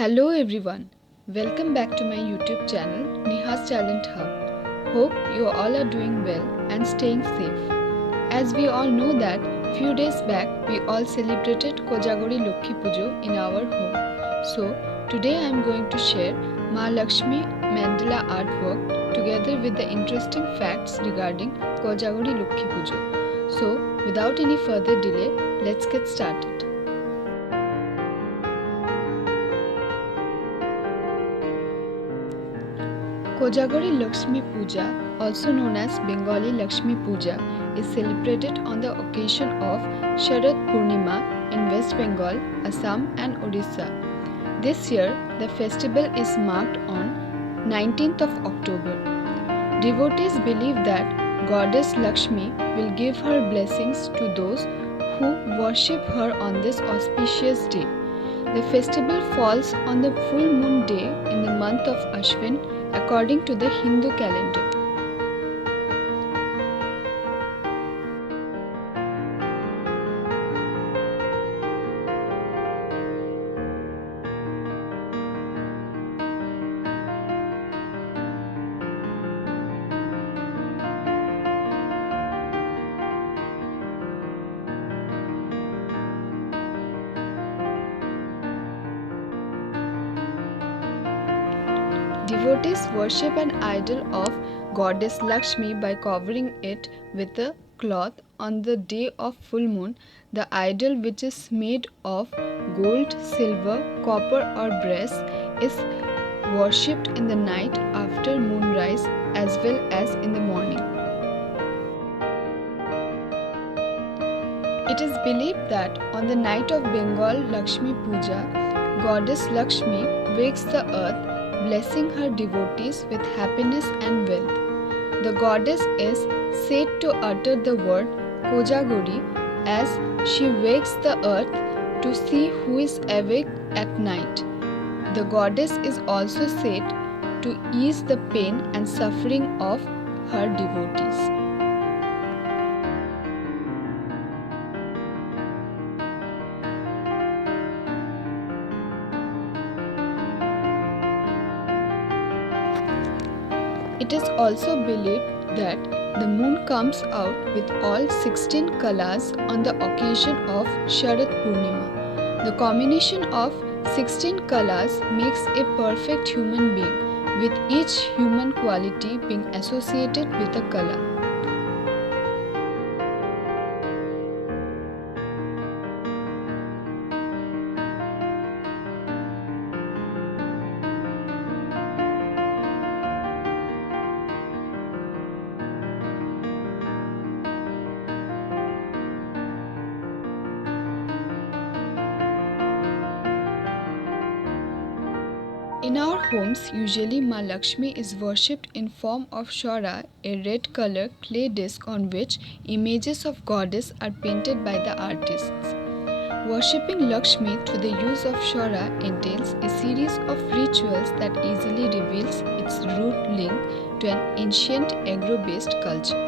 Hello everyone, welcome back to my YouTube channel Neha's Talent Hub. Hope you all are doing well and staying safe. As we all know that few days back we all celebrated Kojagori Lokhi Pujo in our home. So today I am going to share Ma Lakshmi Mandala artwork together with the interesting facts regarding Kojagori Lokhi Pujo. So without any further delay, let's get started. Kojagori Lakshmi Puja, also known as Bengali Lakshmi Puja, is celebrated on the occasion of Sharad Purnima in West Bengal, Assam and Odisha. This year, the festival is marked on 19th of October. Devotees believe that Goddess Lakshmi will give her blessings to those who worship her on this auspicious day. The festival falls on the full moon day in the month of Ashwin according to the Hindu calendar. Devotees worship an idol of Goddess Lakshmi by covering it with a cloth on the day of full moon. The idol, which is made of gold, silver, copper or brass, is worshipped in the night after moonrise as well as in the morning. It is believed that on the night of Bengal Lakshmi Puja, Goddess Lakshmi wakes the earth, blessing her devotees with happiness and wealth. The goddess is said to utter the word Kojagori as she wakes the earth to see who is awake at night. The goddess is also said to ease the pain and suffering of her devotees. It is also believed that the moon comes out with all 16 colors on the occasion of Sharad Purnima. The combination of 16 colors makes a perfect human being, with each human quality being associated with a color. In our homes, usually Ma Lakshmi is worshipped in form of Shora, a red color clay disc on which images of goddess are painted by the artists. Worshipping Lakshmi through the use of Shora entails a series of rituals that easily reveals its root link to an ancient agro-based culture.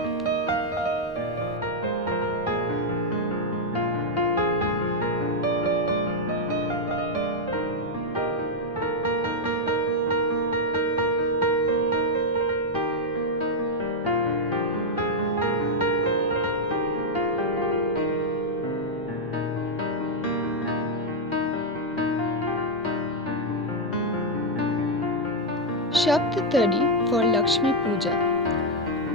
Shaptatari for Lakshmi Puja.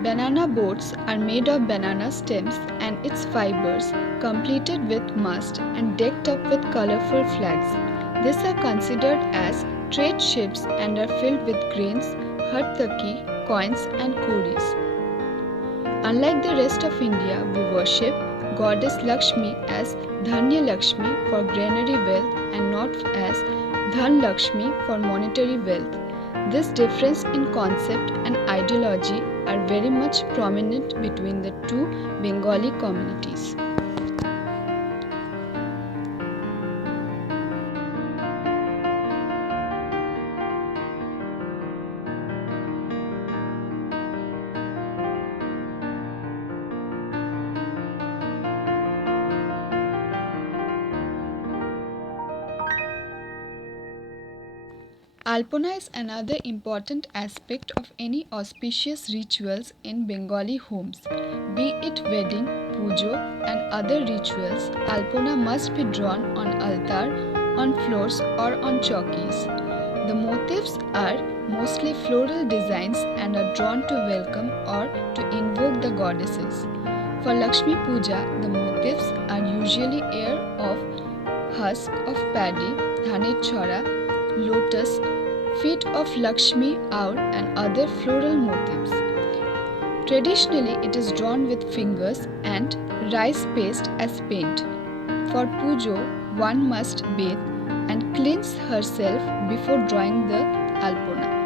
Banana boats are made of banana stems and its fibers, completed with must and decked up with colorful flags. These are considered as trade ships and are filled with grains, hartaki, coins and kauris. Unlike the rest of India, we worship Goddess Lakshmi as Dhanya Lakshmi for granary wealth and not as Dhan Lakshmi for monetary wealth. This difference in concept and ideology are very much prominent between the two Bengali communities. Alpona is another important aspect of any auspicious rituals in Bengali homes. Be it wedding, pujo, and other rituals, Alpona must be drawn on altar, on floors, or on chowkis. The motifs are mostly floral designs and are drawn to welcome or to invoke the goddesses. For Lakshmi Puja, the motifs are usually air of husk of paddy, dhanet chora, lotus, feet of Lakshmi, owl, and other floral motifs. Traditionally, it is drawn with fingers and rice paste as paint. For pujo, one must bathe and cleanse herself before drawing the alpona.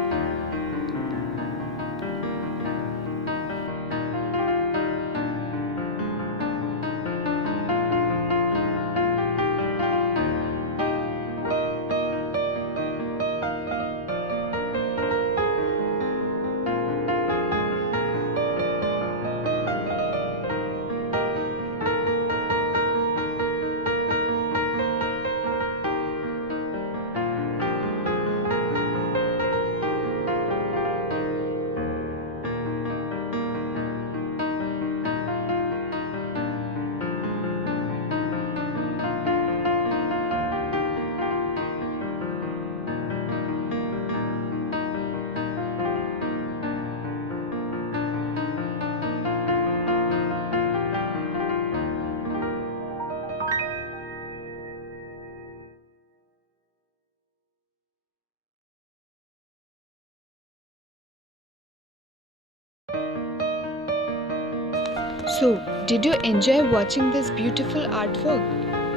So, did you enjoy watching this beautiful artwork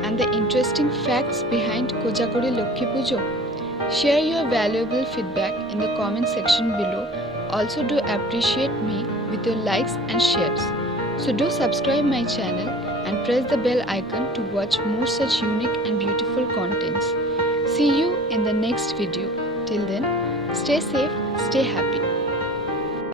and the interesting facts behind Kojakori Lokhi Pujo? Share your valuable feedback in the comment section below. Also, do appreciate me with your likes and shares. So, do subscribe my channel and press the bell icon to watch more such unique and beautiful contents. See you in the next video. Till then, stay safe, stay happy.